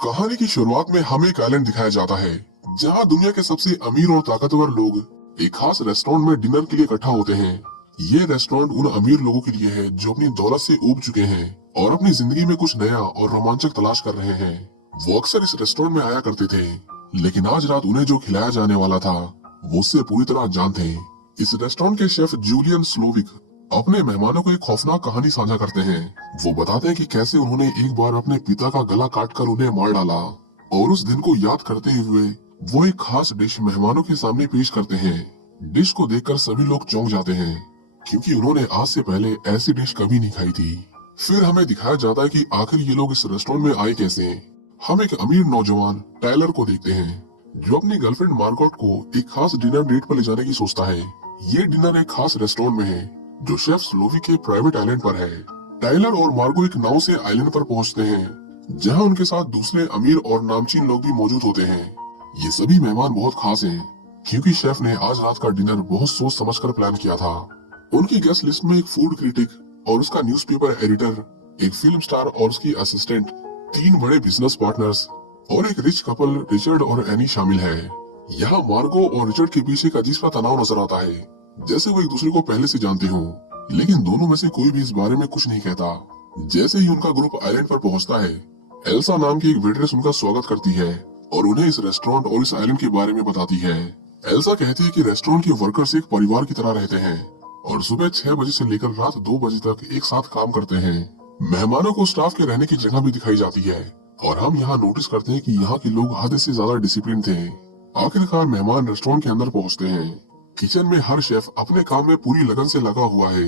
कहानी की शुरुआत में हमें एक आइलैंड दिखाया जाता है जहां दुनिया के सबसे अमीर और ताकतवर लोग एक खास रेस्टोरेंट में डिनर के लिए इकट्ठा होते हैं। ये रेस्टोरेंट उन अमीर लोगों के लिए है जो अपनी दौलत से ऊब चुके हैं और अपनी जिंदगी में कुछ नया और रोमांचक तलाश कर रहे हैं। वो अक्सर इस रेस्टोरेंट में आया करते थे, लेकिन आज रात उन्हें जो खिलाया जाने वाला था वो उससे पूरी तरह अनजान थे। इस रेस्टोरेंट के शेफ जूलियन स्लोविक अपने मेहमानों को एक खौफनाक कहानी साझा करते हैं। वो बताते हैं कि कैसे उन्होंने एक बार अपने पिता का गला काटकर उन्हें मार डाला और उस दिन को याद करते हुए वो एक खास डिश मेहमानों के सामने पेश करते हैं। डिश को देखकर सभी लोग चौंक जाते हैं क्योंकि उन्होंने आज से पहले ऐसी डिश कभी नहीं खाई थी। फिर हमें दिखाया जाता है कि आखिर ये लोग इस रेस्टोरेंट में आए कैसे। हम एक अमीर नौजवान टायलर को देखते हैं जो अपनी गर्लफ्रेंड मार्गोट को एक खास डिनर डेट पर ले जाने की सोचता है। ये डिनर एक खास रेस्टोरेंट में है जो शेफ स्लोवी के प्राइवेट आइलैंड पर है। टाइलर और मार्गो एक नाव से आइलैंड पर पहुंचते हैं जहां उनके साथ दूसरे अमीर और नामचीन लोग भी मौजूद होते हैं। ये सभी मेहमान बहुत खास हैं क्योंकि शेफ ने आज रात का डिनर बहुत सोच समझकर प्लान किया था। उनकी गेस्ट लिस्ट में एक फूड क्रिटिक और उसका न्यूज़पेपर एडिटर, एक फिल्म स्टार और उसकी असिस्टेंट, 3 बड़े बिजनेस पार्टनर्स और एक रिच कपल रिचर्ड और एनी शामिल है। यहाँ मार्गो और रिचर्ड के पीछे एक अजीब सा तनाव नजर आता है, जैसे वो एक दूसरे को पहले से जानते हों, लेकिन दोनों में से कोई भी इस बारे में कुछ नहीं कहता। जैसे ही उनका ग्रुप आइलैंड पर पहुंचता है, एल्सा नाम की एक वेट्रेस उनका स्वागत करती है और उन्हें इस रेस्टोरेंट और इस आइलैंड के बारे में बताती है। एल्सा कहती है कि रेस्टोरेंट के वर्कर्स एक परिवार की तरह रहते हैं और सुबह 6 बजे से लेकर रात 2 बजे तक एक साथ काम करते हैं। मेहमानों को स्टाफ के रहने की जगह भी दिखाई जाती है और हम यहाँ नोटिस करते हैं कि यहाँ के लोग हद से ज्यादा डिसिप्लिन थे। आखिरकार मेहमान रेस्टोरेंट के अंदर पहुँचते हैं। किचन में हर शेफ अपने काम में पूरी लगन से लगा हुआ है।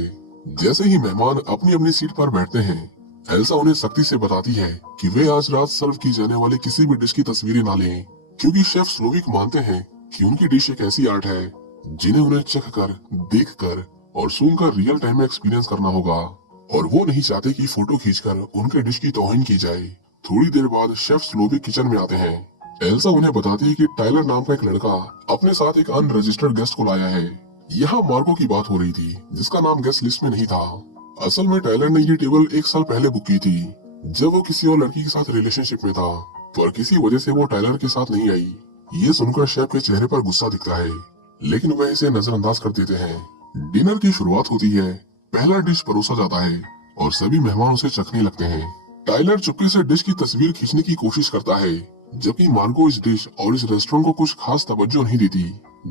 जैसे ही मेहमान अपनी अपनी सीट पर बैठते हैं, एल्सा उन्हें सख्ती से बताती है कि वे आज रात सर्व की जाने वाली किसी भी डिश की तस्वीरें ना लें, क्योंकि शेफ स्लोविक मानते हैं कि उनकी डिश एक ऐसी आर्ट है जिन्हें उन्हें चखकर, देखकर और सूंघकर रियल टाइम में एक्सपीरियंस करना होगा और वो नहीं चाहते कि फोटो खींचकर उनके डिश की तौहीन की जाए। थोड़ी देर बाद शेफ स्लोविक किचन में आते हैं। एल्सा उन्हें बताती है कि टाइलर नाम का एक लड़का अपने साथ एक अनरजिस्टर्ड गेस्ट को लाया है। यहाँ मार्को की बात हो रही थी जिसका नाम गेस्ट लिस्ट में नहीं था। असल में टाइलर ने ये टेबल 1 साल पहले बुक की थी जब वो किसी और लड़की के साथ रिलेशनशिप में था, पर किसी वजह से वो टाइलर के साथ नहीं आई। ये सुनकर शेफ के चेहरे पर गुस्सा दिखता है, लेकिन वह इसे नजरअंदाज कर देते हैं। डिनर की शुरुआत होती है, पहला डिश परोसा जाता है और सभी मेहमान उसे चखने लगते हैं। टाइलर चुपके से डिश की तस्वीर खींचने की कोशिश करता है, जबकि मार्गो इस डिश और इस रेस्टोरेंट को कुछ खास तवज्जो नहीं देती।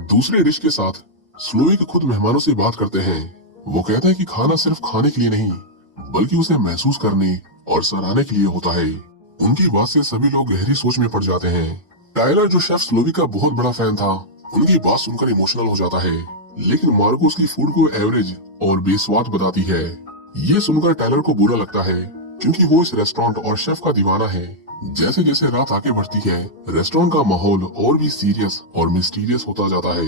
दूसरे डिश के साथ स्लोविक खुद मेहमानों से बात करते हैं। वो कहते हैं कि खाना सिर्फ खाने के लिए नहीं, बल्कि उसे महसूस करने और सराहने के लिए होता है। उनकी बात से सभी लोग गहरी सोच में पड़ जाते हैं। टाइलर, जो शेफ स्लोविक का बहुत बड़ा फैन था, उनकी बात सुनकर इमोशनल हो जाता है, लेकिन मार्गो उसकी फूड को एवरेज और बेस्वाद बताती है। ये सुनकर टाइलर को बुरा लगता है क्योंकि वो इस रेस्टोरेंट और शेफ का दीवाना है। जैसे जैसे रात आगे बढ़ती है, रेस्टोरेंट का माहौल और भी सीरियस और मिस्टीरियस होता जाता है।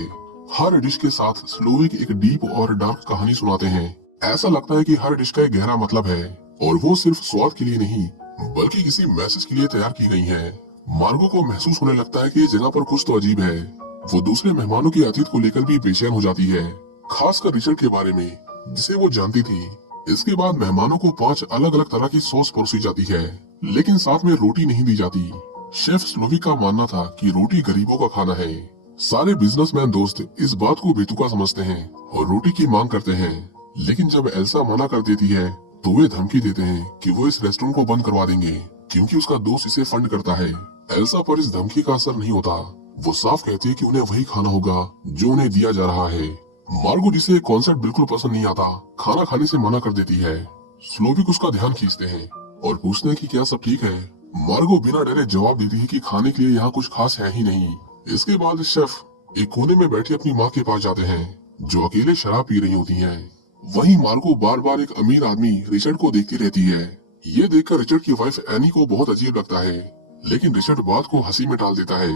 हर डिश के साथ स्लोविक एक डीप और डार्क कहानी सुनाते हैं। ऐसा लगता है कि हर डिश का एक गहरा मतलब है और वो सिर्फ स्वाद के लिए नहीं, बल्कि किसी मैसेज के लिए तैयार की गई है। मार्गो को महसूस होने लगता है कि इस जगह पर कुछ तो अजीब है। वो दूसरे मेहमानों के अतीत को लेकर भी बेचैन हो जाती है, खासकर रिचर्ड के बारे में, जिसे वो जानती थी। इसके बाद मेहमानों को 5 अलग अलग तरह की सॉस परोसी जाती है, लेकिन साथ में रोटी नहीं दी जाती। शेफ स्लोविक का मानना था कि रोटी गरीबों का खाना है। सारे बिजनेसमैन दोस्त इस बात को बेतुका समझते हैं और रोटी की मांग करते हैं, लेकिन जब एल्सा मना कर देती है तो वे धमकी देते हैं कि वो इस रेस्टोरेंट को बंद करवा देंगे क्योंकि उसका दोस्त इसे फंड करता है। एल्सा पर इस धमकी का असर नहीं होता। वो साफ कहती है कि उन्हें वही खाना होगा जो उन्हें दिया जा रहा है। मार्गो, जिसे कॉन्सेप्ट बिल्कुल पसंद नहीं आता, खाना खाने से मना कर देती है। स्लोविक उसका ध्यान खींचते हैं और पूछते हैं कि क्या सब ठीक है। मार्गो बिना डरे जवाब देती है कि खाने के लिए यहाँ कुछ खास है ही नहीं। इसके बाद शेफ एक कोने में बैठी अपनी माँ के पास जाते हैं जो अकेले शराब पी रही होती है। वहीं मार्गो बार बार एक अमीर आदमी रिचर्ड को देखती रहती है। ये देखकर रिचर्ड की वाइफ एनी को बहुत अजीब लगता है, लेकिन रिचर्ड बात को हंसी में टाल देता है।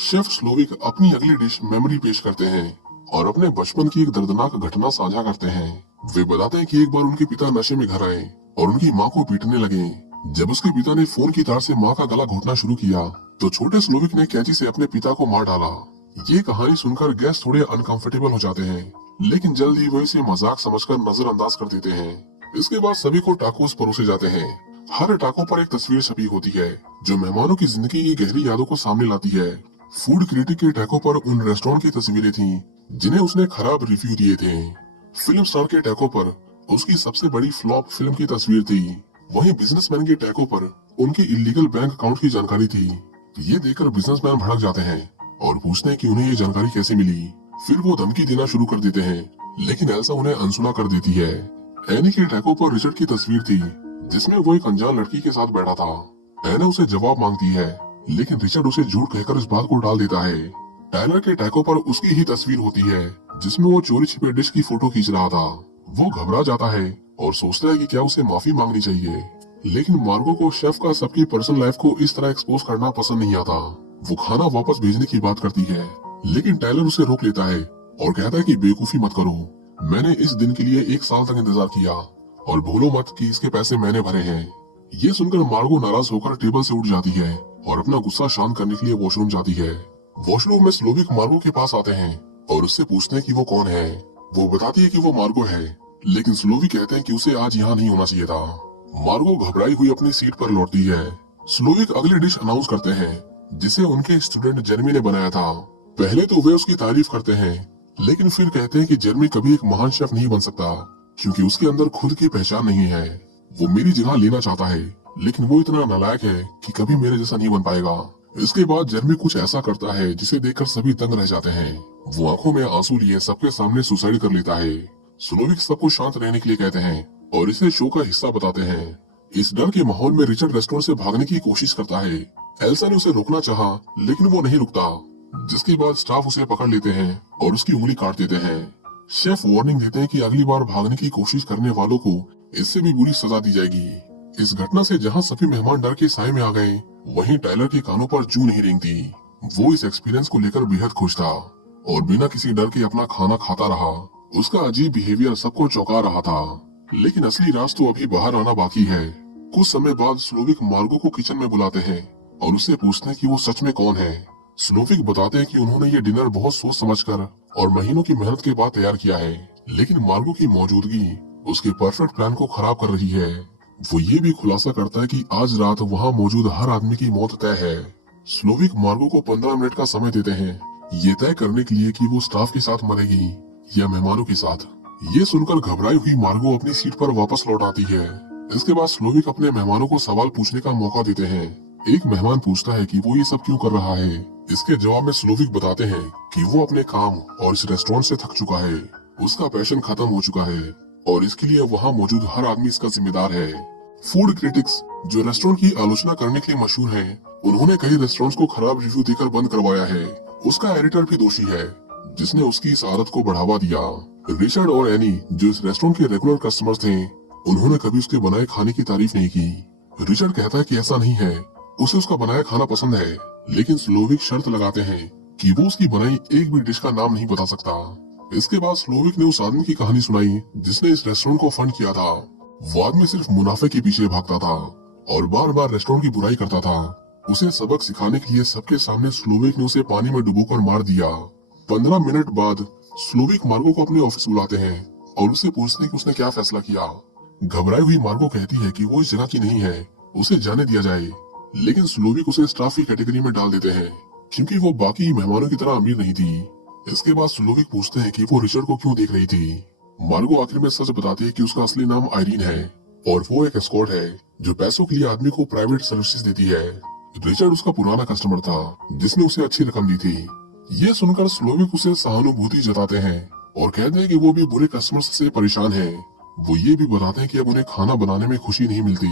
शेफ स्लोविक अपनी अगली डिश मेमोरी पेश करते हैं और अपने बचपन की एक दर्दनाक घटना साझा करते हैं। वे बताते हैं कि एक बार उनके पिता नशे में घर आए और उनकी माँ को पीटने लगे। जब उसके पिता ने फोन की तार से माँ का गला घोटना शुरू किया तो छोटे स्लोविक ने कैंची से अपने पिता को मार डाला। ये कहानी सुनकर गेस्ट थोड़े अनकंफर्टेबल हो जाते हैं, लेकिन जल्द ही वो इसे मजाक समझकर नजरअंदाज कर देते हैं। इसके बाद सभी को टाकोस परोसे जाते हैं। हर टाको पर एक तस्वीर छपी होती है जो मेहमानों की जिंदगी की गहरी यादों को सामने लाती है। फूड क्रिटिक के टैगों पर उन रेस्टोरेंट की तस्वीरें थीं, जिन्हें उसने खराब रिव्यू दिए थे। फिल्म स्टार के टैगों पर उसकी सबसे बड़ी फ्लॉप फिल्म की तस्वीर थी। वहीं बिजनेसमैन के टैगों पर उनके इलीगल बैंक अकाउंट की जानकारी थी। ये देखकर बिजनेसमैन भड़क जाते हैं और पूछते हैं कि उन्हें ये जानकारी कैसे मिली। फिर वो धमकी देना शुरू कर देते हैं, लेकिन एल्सा उन्हें अनसुना कर देती है। एनी के टैगों पर रिचर्ड की तस्वीर थी, जिसमें वो एक अनजान लड़की के साथ बैठा था। एना उसे जवाब मांगती है, लेकिन रिचर्ड उसे झूठ कहकर इस बात को टाल देता है। टायलर के टैगों पर उसकी ही तस्वीर होती है, जिसमें वो चोरी छिपे डिश की फोटो खींच रहा था। वो घबरा जाता है और सोचता है कि क्या उसे माफी मांगनी चाहिए, लेकिन मार्गो को शेफ का सबकी पर्सनल लाइफ को इस तरह एक्सपोज करना पसंद नहीं आता। वो खाना वापस भेजने की बात करती है, लेकिन टायलर उसे रोक लेता है और कहता है कि बेवकूफी मत करो। मैंने इस दिन के लिए 1 साल तक इंतजार किया और भूलो मत कि इसके पैसे मैंने भरे हैं। ये सुनकर मार्गो नाराज होकर टेबल से उठ जाती है और अपना गुस्सा शांत करने के लिए वॉशरूम जाती है। वॉशरूम में स्लोविक मार्गो के पास आते हैं और उससे पूछते हैं कि वो कौन है। वो बताती है कि वो मार्गो है, लेकिन स्लोविक कहते हैं कि उसे आज यहाँ नहीं होना चाहिए था। मार्गो घबराई हुई अपनी सीट पर लौटती है। स्लोविक अगली डिश अनाउंस करते हैं, जिसे उनके स्टूडेंट जेरमी ने बनाया था। पहले तो वे उसकी तारीफ करते हैं, लेकिन फिर कहते हैं कि जेरमी कभी एक महान शेफ नहीं बन सकता, क्योंकि उसके अंदर खुद की पहचान नहीं है। वो मेरी जगह लेना चाहता है, लेकिन वो इतना नालायक है कि कभी मेरे जैसा नहीं बन पाएगा। इसके बाद जेरमी कुछ ऐसा करता है जिसे देखकर सभी दंग रह जाते हैं। वो आंखों में आंसू लिए सबके सामने सुसाइड कर लेता है। स्लोविक सबको शांत रहने के लिए कहते हैं और इसे शो का हिस्सा बताते हैं। इस डर के माहौल में रिचर्ड रेस्टोरेंट से भागने की कोशिश करता है। एल्सा ने उसे रोकना चाहा, लेकिन वो नहीं रुकता, जिसके बाद स्टाफ उसे पकड़ लेते हैं और उसकी उंगली काट देते हैं। शेफ वार्निंग देते हैं कि अगली बार भागने की कोशिश करने वालों को इससे भी बुरी सजा दी जाएगी। इस घटना से जहां सभी मेहमान डर के साए में आ गए, वहीं टायलर के कानों पर जू नहीं रेंगती। वो इस एक्सपीरियंस को लेकर बेहद खुश था और बिना किसी डर के अपना खाना खाता रहा। उसका अजीब बिहेवियर सबको चौंका रहा था, लेकिन असली राज तो अभी बाहर आना बाकी है। कुछ समय बाद स्लोविक मार्गो को किचन में बुलाते हैं और उससे पूछते हैं कि वो सच में कौन है। स्लोविक बताते हैं कि उन्होंने ये डिनर बहुत सोच समझकर और महीनों की मेहनत के बाद तैयार किया है, लेकिन मार्गो की मौजूदगी उसके परफेक्ट प्लान को खराब कर रही है। वो ये भी खुलासा करता है कि आज रात वहाँ मौजूद हर आदमी की मौत तय है। स्लोविक मार्गो को 15 मिनट का समय देते हैं, ये तय करने के लिए कि वो स्टाफ के साथ मरेगी या मेहमानों के साथ। ये सुनकर घबराई हुई मार्गो अपनी सीट पर वापस लौट आती है। इसके बाद स्लोविक अपने मेहमानों को सवाल पूछने का मौका देते हैं। एक मेहमान पूछता है कि वो ये सब क्यों कर रहा है। इसके जवाब में स्लोविक बताते हैं कि वो अपने काम और इस रेस्टोरेंट से थक चुका है। उसका पैशन खत्म हो चुका है और इसके लिए वहाँ मौजूद हर आदमी इसका जिम्मेदार है। फूड क्रिटिक्स जो रेस्टोरेंट की आलोचना करने के लिए मशहूर हैं, उन्होंने कई रेस्टोरेंट्स को खराब रिव्यू देकर बंद करवाया है। उसका एडिटर भी दोषी है, जिसने उसकी इस आदत को बढ़ावा दिया। रिचर्ड और एनी जो इस रेस्टोरेंट के रेगुलर कस्टमर्स थे, उन्होंने कभी उसके बनाए खाने की तारीफ नहीं की। रिचर्ड कहता है कि ऐसा नहीं है, उसे उसका बनाया खाना पसंद है, लेकिन स्लोविक शर्त लगाते हैं कि वो उसकी बनाई एक भी डिश का नाम नहीं बता सकता। इसके बाद स्लोविक ने उस आदमी की कहानी सुनाई जिसने इस रेस्टोरेंट को फंड किया था। वो आदमी सिर्फ मुनाफे के पीछे भागता था और बार बार रेस्टोरेंट की बुराई करता था। उसे सबक सिखाने के लिए सबके सामने स्लोविक ने उसे पानी में डुबोकर मार दिया। 15 मिनट बाद स्लोविक मार्गो को अपने ऑफिस बुलाते हैं और उससे पूछते हैं कि उसने क्या फैसला किया। घबराई हुई मार्गो कहती है कि वो इस जगह की नहीं है, उसे जाने दिया जाए, लेकिन स्लोविक उसे स्टाफ की कैटेगरी में डाल देते हैं क्योंकि वो बाकी मेहमानों की तरह अमीर नहीं थी। इसके बाद स्लोविक पूछते हैं कि वो रिचर्ड को क्यों देख रही थी। मार्गो आखिर में सच बताती है कि उसका असली नाम आयरीन है और वो एक एस्कॉर्ट है जो पैसों के लिए आदमी को प्राइवेट सर्विसेज देती है। रिचर्ड उसका पुराना कस्टमर था जिसने उसे अच्छी रकम दी थी। ये सुनकर स्लोविक उसे सहानुभूति जताते हैं और कहते हैं कि वो भी बुरे कस्टमर्स से परेशान है। वो ये भी बताते हैं कि अब उन्हें खाना बनाने में खुशी नहीं मिलती।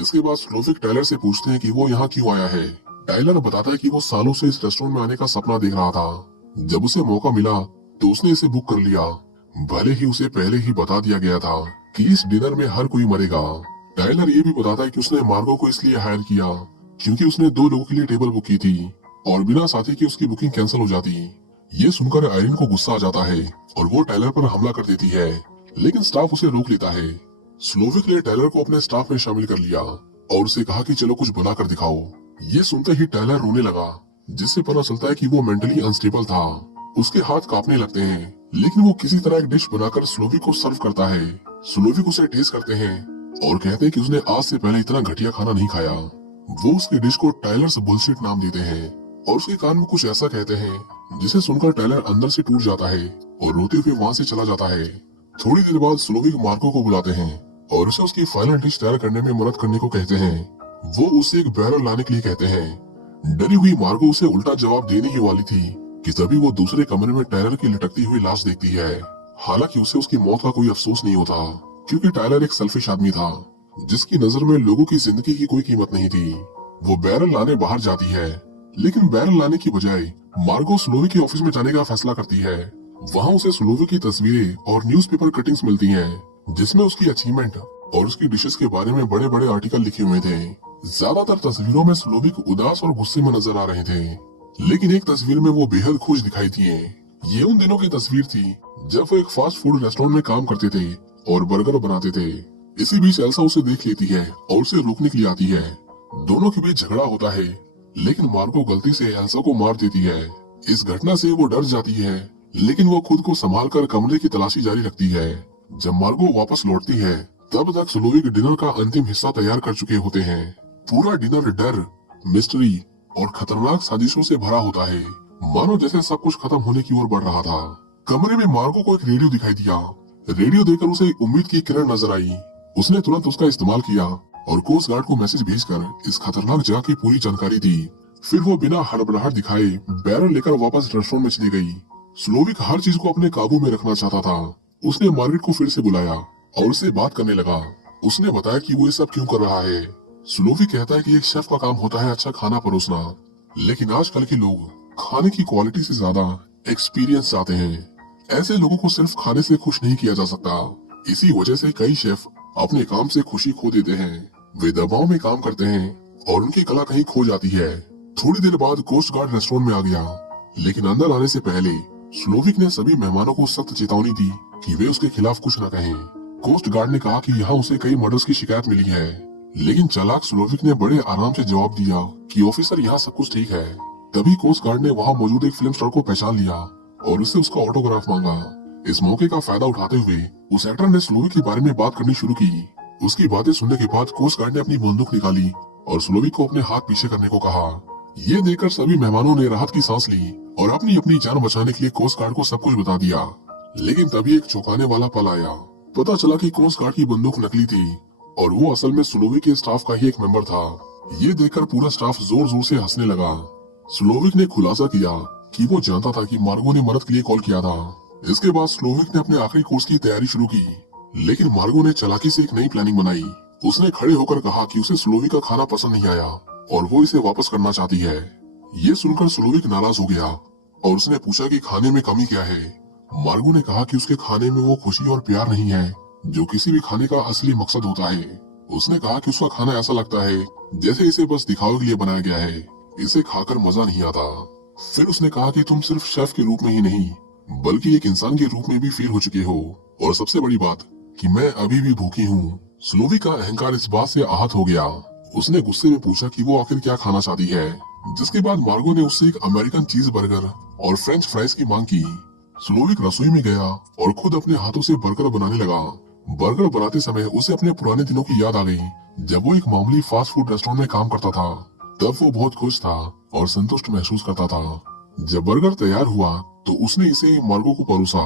इसके बाद स्लोविक टायलर से पूछते हैं कि वो यहाँ क्यों आया है। टायलर बताता है कि वो सालों से इस रेस्टोरेंट में आने का सपना देख रहा था। जब उसे मौका मिला तो उसने इसे बुक कर लिया, भले ही उसे पहले ही बता दिया गया था कि इस डिनर में हर कोई मरेगा। टायलर ये भी बताता है कि उसने मार्गो को इसलिए हायर किया क्योंकि उसने 2 लोगों के लिए टेबल बुक की थी और बिना साथी की उसकी बुकिंग कैंसिल हो जाती। ये सुनकर आयरीन को गुस्सा आ जाता है और वो टायलर पर हमला कर देती है, लेकिन स्टाफ उसे रोक लेता है। स्लोविक ने टायलर को अपने स्टाफ में शामिल कर लिया और उसे कहा कि चलो कुछ बना कर दिखाओ। ये सुनते ही टायलर रोने लगा, जिससे पता चलता है कि वो मेंटली अनस्टेबल था। उसके हाथ कांपने लगते हैं, लेकिन वो किसी तरह एक डिश बनाकर स्लोविक को सर्व करता है। स्लोविक उसे टेस्ट करते हैं और कहते हैं कि उसने आज से पहले इतना घटिया खाना नहीं खाया। वो उसकी डिश को टाइलर्स बुलशिट नाम देते हैं और उसके कान में कुछ ऐसा कहते हैं जिसे सुनकर टाइलर अंदर से टूट जाता है और रोते हुए वहाँ से चला जाता है। थोड़ी देर बाद स्लोविक मार्को को बुलाते हैं और उसे उसकी फाइनल डिश तैयार करने में मदद करने को कहते हैं। वो उसे एक बैरल लाने के लिए कहते हैं। डरी हुई मार्को उसे उल्टा जवाब देने ही वाली थी कि तभी वो दूसरे कमरे में टायलर की लटकती हुई लाश देखती है। हालांकि उसे उसकी मौत का कोई अफसोस नहीं होता क्योंकि टायलर एक सेल्फिश आदमी था जिसकी नजर में लोगों की जिंदगी की कोई कीमत नहीं थी। वो बैरल लाने बाहर जाती है लेकिन बैरल लाने की बजाय मार्गो स्लोविक के ऑफिस में जाने का फैसला करती है। वहाँ उसे स्लोविक की तस्वीरें और न्यूज़पेपर कटिंग्स मिलती हैं जिसमें उसकी अचीवमेंट और उसकी डिशेस के बारे में बड़े बड़े आर्टिकल लिखे हुए थे। ज्यादातर तस्वीरों में स्लोविक उदास और गुस्से में नजर आ रहे थे लेकिन एक तस्वीर में वो बेहद खुश दिखाई दिए। ये उन दिनों की तस्वीर थी जब वो एक फास्ट फूड रेस्टोरेंट में काम करते थे और बर्गर बनाते थे। इसी बीच एल्सा उसे देख लेती है और उसे रोकने के लिए आती है। दोनों के बीच झगड़ा होता है लेकिन मार्को गलती से एल्सा को मार देती है। इस घटना से वो डर जाती है लेकिन वो खुद को संभाल कर कमरे की तलाशी जारी रखती है। जब मार्को वापस लौटती है तब तक स्लोविक डिनर का अंतिम हिस्सा तैयार कर चुके होते हैं। पूरा डिनर डर, मिस्ट्री और खतरनाक साजिशों से भरा होता है, मानो जैसे सब कुछ खत्म होने की ओर बढ़ रहा था। कमरे में मार्को को एक रेडियो दिखाई दिया। रेडियो देखकर उसे उम्मीद की किरण नजर आई। उसने तुरंत उसका इस्तेमाल किया और कोस्ट गार्ड को मैसेज भेजकर इस खतरनाक जगह की पूरी जानकारी दी। फिर वो बिना हड़बड़ाहट दिखाए बैरल लेकर वापस रेस्टोरेंट में चली गई। स्लोविक हर चीज को अपने काबू में रखना चाहता था। उसने मार्गरेट को फिर से बुलाया और उससे बात करने लगा। उसने बताया कि वो ये सब क्यों कर रहा है। स्लोविक कहता है कि एक शेफ का काम होता है अच्छा खाना परोसना, लेकिन आजकल के लोग खाने की क्वालिटी से ज्यादा एक्सपीरियंस चाहते हैं। ऐसे लोगों को सिर्फ खाने से खुश नहीं किया जा सकता। इसी वजह से कई शेफ अपने काम से खुशी खो देते हैं। वे दबाव में काम करते हैं और उनकी कला कहीं खो जाती है। थोड़ी देर बाद कोस्ट गार्ड रेस्टोरेंट में आ गया लेकिन अंदर आने से पहले स्लोविक ने सभी मेहमानों को सख्त चेतावनी दी कि वे उसके खिलाफ कुछ न कहें। कोस्ट गार्ड ने कहा कि यहाँ उसे कई मर्डर्स की शिकायत मिली है लेकिन चालाक स्लोविक ने बड़े आराम से जवाब दिया कि ऑफिसर यहाँ सब कुछ ठीक है। तभी कोस्ट गार्ड ने वहाँ मौजूद एक फिल्म स्टार को पहचान लिया और उससे उसका ऑटोग्राफ मांगा। इस मौके का फायदा उठाते हुए उस एक्टर ने स्लोविक के बारे में बात करनी शुरू की। उसकी बातें सुनने के बाद कोस्ट गार्ड ने अपनी बंदूक निकाली और स्लोविक को अपने हाथ पीछे करने को कहा। ये देखकर सभी मेहमानों ने राहत की सांस ली और अपनी अपनी जान बचाने के लिए कोस्ट गार्ड को सब कुछ बता दिया। लेकिन तभी एक चौंकाने वाला पल आया। पता चला कि कोस्ट गार्ड की बंदूक नकली थी और वो असल में स्लोविक के स्टाफ का ही एक मेंबर था। ये देखकर पूरा स्टाफ जोर जोर से हंसने लगा। स्लोविक ने खुलासा किया कि वो जानता था कि मार्गो ने मदद के लिए कॉल किया था। इसके बाद स्लोविक ने अपने आखिरी कोर्स की तैयारी शुरू की लेकिन मार्गो ने चालाकी से एक नई प्लानिंग बनाई। उसने खड़े होकर कहा कि उसे स्लोविक का खाना पसंद नहीं आया और वो इसे वापस करना चाहती है। ये सुनकर स्लोविक नाराज हो गया और उसने पूछा कि खाने में कमी क्या है। मार्गो ने कहा कि उसके खाने में वो खुशी और प्यार नहीं है जो किसी भी खाने का असली मकसद होता है। उसने कहा कि उसका खाना ऐसा लगता है जैसे इसे बस दिखावे के लिए बनाया गया है, इसे खाकर मजा नहीं आता। फिर उसने कहा कि तुम सिर्फ शेफ के रूप में ही नहीं बल्कि एक इंसान के रूप में भी फेल हो चुके हो और सबसे बड़ी बात कि मैं अभी भी भूखी हूँ। स्लोविक का अहंकार इस बात से आहत हो गया। उसने गुस्से में पूछा कि वो आखिर क्या खाना चाहती है, जिसके बाद मार्गो ने उससे एक अमेरिकन चीज बर्गर और फ्रेंच फ्राइज की मांग की। स्लोविक रसोई में गया और खुद अपने हाथों से बर्गर बनाने लगा। बर्गर बनाते समय उसे अपने पुराने दिनों की याद आ गई जब वो एक मामूली फास्ट फूड रेस्टोरेंट में काम करता था। तब वो बहुत खुश था और संतुष्ट महसूस करता था। जब बर्गर तैयार हुआ तो उसने इसे मार्गो को परोसा।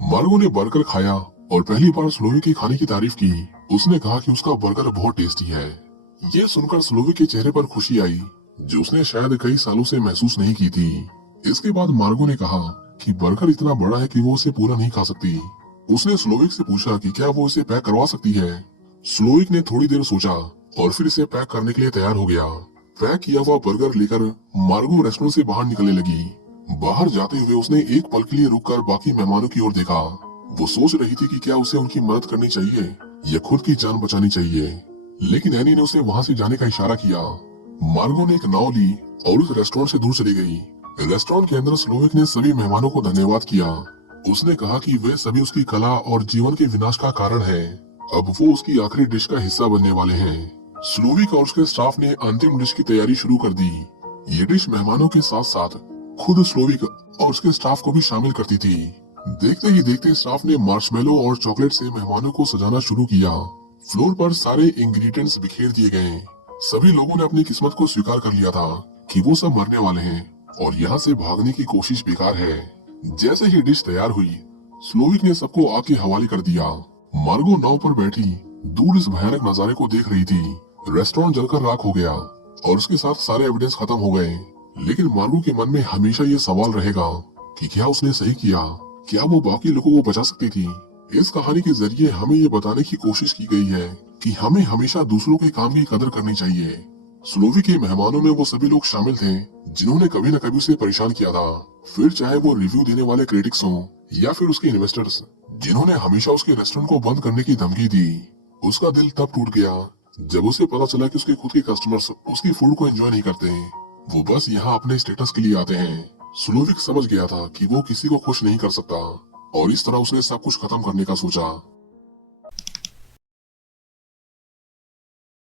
मार्गो ने बर्गर खाया और पहली बार स्लोविक के खाने की तारीफ की। उसने कहा कि उसका बर्गर बहुत टेस्टी है। ये सुनकर स्लोविक के चेहरे पर खुशी आई जो उसने शायद कई सालों से महसूस नहीं की थी। इसके बाद मार्गो ने कहा कि बर्गर इतना बड़ा है कि वो उसे पूरा नहीं खा सकती। उसने स्लोविक से पूछा कि क्या वो इसे पैक करवा सकती है। स्लोविक ने थोड़ी देर सोचा और फिर इसे पैक करने के लिए तैयार हो गया। पैक किया हुआ बर्गर लेकर मार्गो रेस्टोरेंट से बाहर निकलने लगी। बाहर जाते हुए उसने एक पल के लिए रुककर बाकी मेहमानों की ओर देखा। वो सोच रही थी कि क्या उसे उनकी मदद करनी चाहिए या खुद की जान बचानी चाहिए, लेकिन एनी ने उसे वहाँ से जाने का इशारा किया। मार्गो ने एक नाव ली और उस रेस्टोरेंट से दूर चली गई। रेस्टोरेंट के अंदर स्लोविक ने सभी मेहमानों को धन्यवाद किया। उसने कहा कि वे सभी उसकी कला और जीवन के विनाश का कारण हैं। अब वो उसकी आखिरी डिश का हिस्सा बनने वाले हैं। स्लोविक और उसके स्टाफ ने अंतिम डिश की तैयारी शुरू कर दी। ये डिश मेहमानों के साथ साथ खुद स्लोविक और उसके स्टाफ को भी शामिल करती थी। देखते ही देखते स्टाफ ने मार्शमेलो और चॉकलेट से मेहमानों को सजाना शुरू किया। फ्लोर पर सारे इंग्रेडिएंट्स बिखेर दिए गए सभी लोगों ने अपनी किस्मत को स्वीकार कर लिया था कि वो सब मरने वाले हैं और यहाँ से भागने की कोशिश बेकार है। जैसे ही डिश तैयार हुई, स्लोविक ने सबको आग के हवाले कर दिया। मार्गो नाव पर बैठी दूर इस भयानक नजारे को देख रही थी। रेस्टोरेंट जलकर राख हो गया और उसके साथ सारे एविडेंस खत्म हो गए। लेकिन मार्गो के मन में हमेशा ये सवाल रहेगा कि क्या उसने सही किया, क्या वो बाकी लोगों को बचा सकती थी। इस कहानी के जरिए हमें ये बताने की कोशिश की गई है कि हमें हमेशा दूसरों के काम की कदर करनी चाहिए। स्लोविक के मेहमानों में वो सभी लोग शामिल थे जिन्होंने कभी न कभी उसे परेशान किया था, फिर चाहे वो रिव्यू देने वाले क्रिटिक्स हों या फिर उसके इन्वेस्टर्स जिन्होंने हमेशा उसके रेस्टोरेंट को बंद करने की धमकी दी। उसका दिल तब टूट गया जब उसे पता चला कि उसके खुद के कस्टमर्स उसकी फूड को एंजॉय नहीं करते, वो बस यहाँ अपने स्टेटस के लिए आते हैं। स्लोविक समझ गया था कि वो किसी को खुश नहीं कर सकता और इस तरह उसने सब कुछ खत्म करने का सोचा।